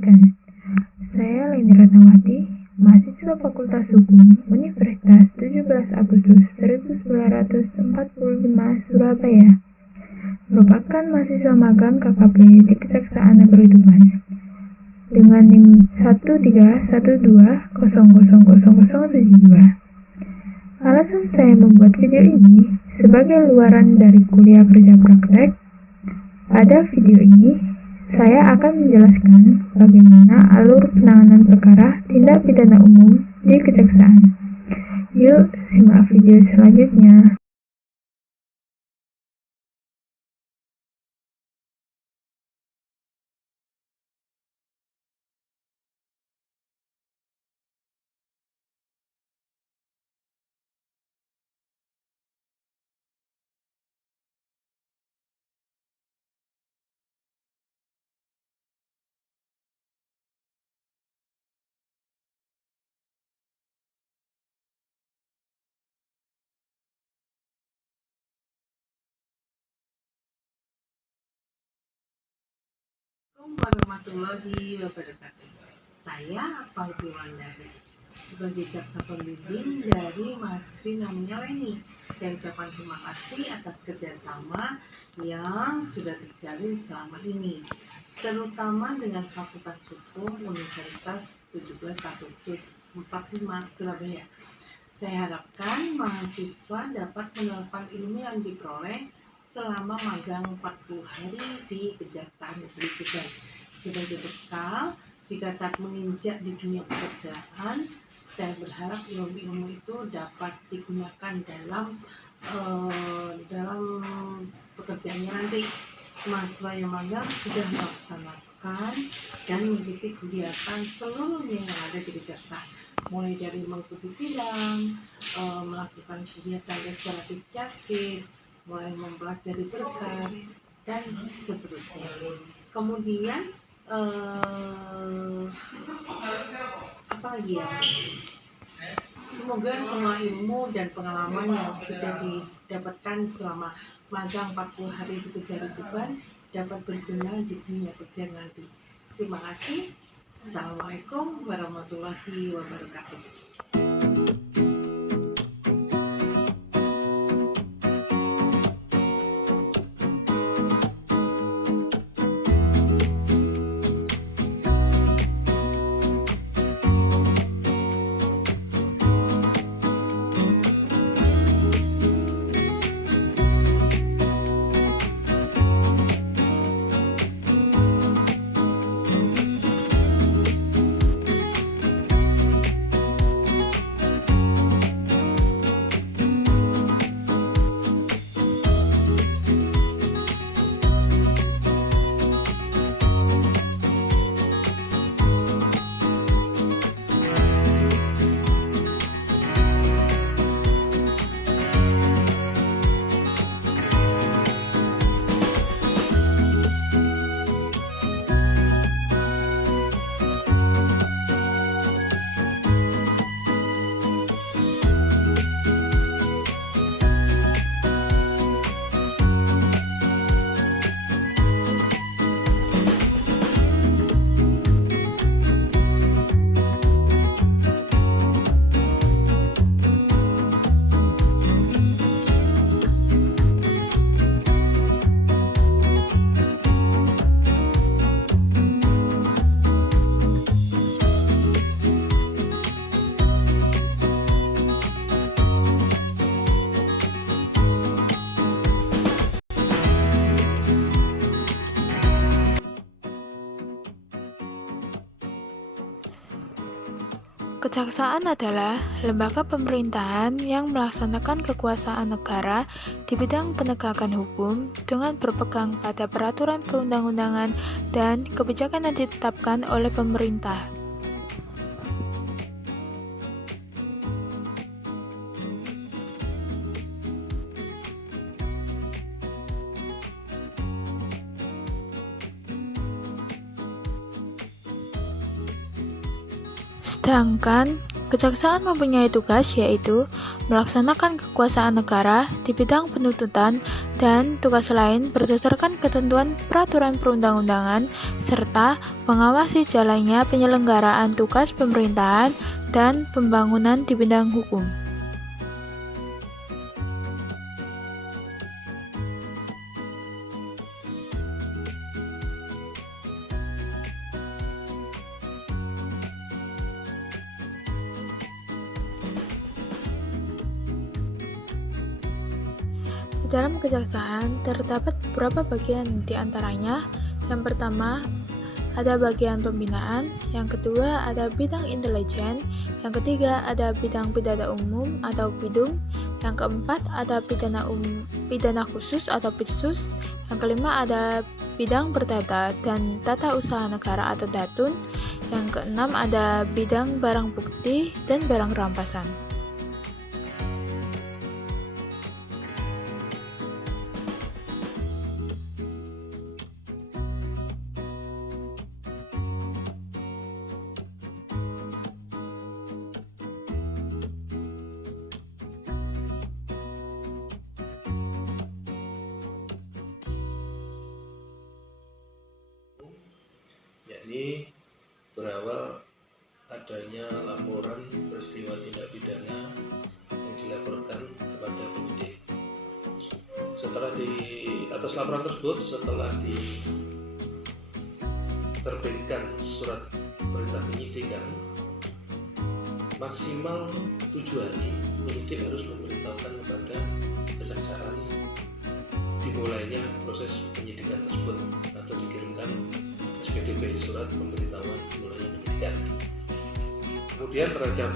Pendidikan. Saya Leni Ratnawati, mahasiswa Fakultas Hukum Universitas 17 Agustus 1945 Surabaya, merupakan mahasiswa magang KKP di Kejaksaan Negeri Tuban dengan NIM 131200072. Alasan saya membuat video ini sebagai luaran dari kuliah kerja praktek. Pada video ini, saya akan menjelaskan bagaimana alur penanganan perkara tindak pidana umum di Kejaksaan. Yuk, simak video selanjutnya. Assalamualaikum warahmatullahi wabarakatuh. Saya Faudi Wandari, sebagai jaksa pembimbing dari mahasiswi namanya Leni. Saya ucapkan terima kasih atas kerjasama yang sudah terjalin selama ini, terutama dengan Fakultas Hukum Universitas 17 Agustus 45 Surabaya. Saya harapkan mahasiswa dapat menerapkan ilmu yang diperoleh selama magang 40 hari di Kejaksaan Negeri Tuban sebagai bekal jika saat menginjak di dunia pekerjaan. Saya berharap ilmu-ilmu itu dapat digunakan dalam pekerjaannya nanti. Mahasiswa yang magang sudah melaksanakan dan mengikuti kegiatan seluruhnya yang ada di Kejaksaan, mulai dari mengikuti sidang, melakukan kegiatan restoratif justice, mulai mempelajari berkas dan seterusnya. Kemudian semoga semua ilmu dan pengalaman yang sudah didapatkan selama magang 40 hari di Kejaksaan Tuban dapat berguna di dunia kerja nanti. Terima kasih. Assalamualaikum warahmatullahi wabarakatuh. Kejaksaan adalah lembaga pemerintahan yang melaksanakan kekuasaan negara di bidang penegakan hukum dengan berpegang pada peraturan perundang-undangan dan kebijakan yang ditetapkan oleh pemerintah. Sedangkan Kejaksaan mempunyai tugas yaitu melaksanakan kekuasaan negara di bidang penuntutan dan tugas lain berdasarkan ketentuan peraturan perundang-undangan serta mengawasi jalannya penyelenggaraan tugas pemerintahan dan pembangunan di bidang hukum. Di dalam kejaksaan terdapat beberapa bagian di antaranya. Yang pertama, ada bagian pembinaan, yang kedua ada bidang intelijen, yang ketiga ada bidang pidana umum atau bidum, yang keempat ada pidana khusus atau pitsus, yang kelima ada bidang perdata dan tata usaha negara atau datun, yang keenam ada bidang barang bukti dan barang rampasan. Yakni berawal adanya laporan peristiwa tindak pidana yang dilaporkan kepada penyidik. Atas laporan tersebut, setelah diterbitkan surat perintah penyidikan, maksimal 7 hari penyidik harus memberitahukan kepada kejaksaan dimulainya proses penyidikan tersebut atau dikirimkan SPDP, surat pemberitahuan dimulainya penyidikan. Kemudian terhadap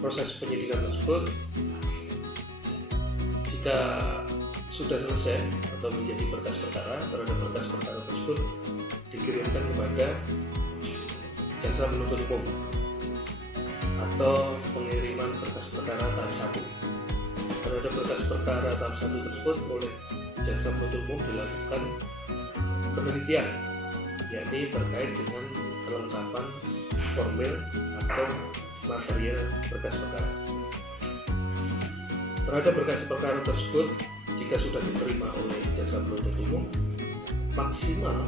proses penyidikan tersebut, jika sudah selesai atau menjadi berkas perkara, terhadap berkas perkara tersebut dikirimkan kepada jaksa penuntut umum atau pengiriman berkas perkara tahap 1. Terhadap berkas perkara tahap 1 tersebut oleh jaksa penuntut umum dilakukan penelitian, yakni terkait dengan kelengkapan formil atau material berkas perkara. Terhadap berkas perkara tersebut, jika sudah diterima oleh jaksa penuntut umum, maksimal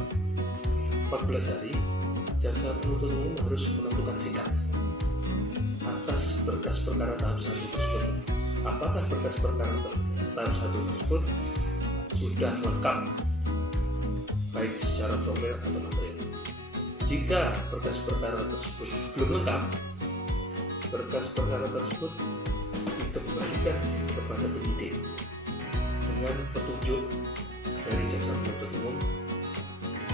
14 hari jaksa penuntut umum harus menentukan sikap atas berkas perkara tahap 1 tersebut. Apakah berkas perkara tahap 1 tersebut sudah lengkap baik secara formil atau material. Jika berkas perkara tersebut belum lengkap, berkas perkara tersebut dikembalikan kepada penyidik dengan petunjuk dari jaksa penuntut umum,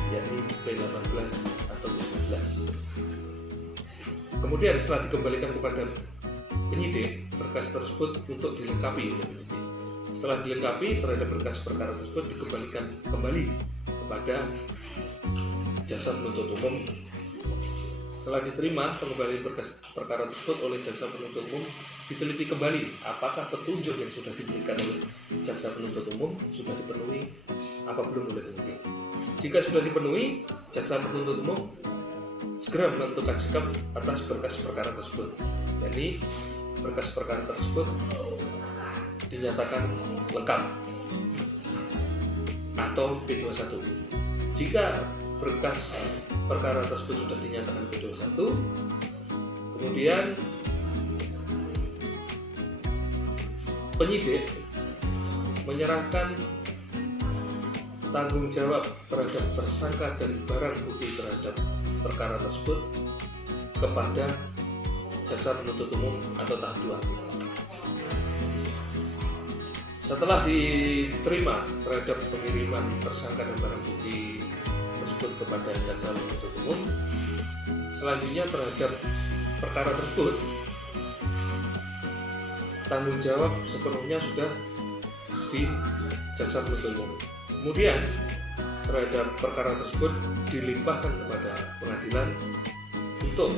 yakni P18 atau P19. Kemudian setelah dikembalikan kepada penyidik, berkas tersebut untuk dilengkapi oleh penyidik. Setelah dilengkapi, terhadap berkas perkara tersebut dikembalikan kembali kepada jaksa penuntut umum. Setelah diterima pengembalian berkas perkara tersebut oleh jaksa penuntut umum, diteliti kembali apakah petunjuk yang sudah diberikan oleh jaksa penuntut umum sudah dipenuhi apa belum oleh penyidik. Jika sudah dipenuhi, jaksa penuntut umum segera menentukan sikap atas berkas perkara tersebut, yakni berkas perkara tersebut dinyatakan lengkap atau P21. Jika berkas perkara tersebut sudah dinyatakan P21, kemudian penyidik menyerahkan tanggung jawab terhadap tersangka dan barang bukti terhadap perkara tersebut kepada jaksa penuntut umum atau tahap 2. Setelah diterima terhadap pengiriman tersangka dan barang bukti tersebut kepada jaksa penuntut umum, selanjutnya terhadap perkara tersebut tanggung jawab sepenuhnya sudah di jaksa penuntut umum. Kemudian terhadap perkara tersebut dilimpahkan kepada pengadilan untuk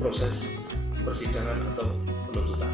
proses persidangan atau penuntutan.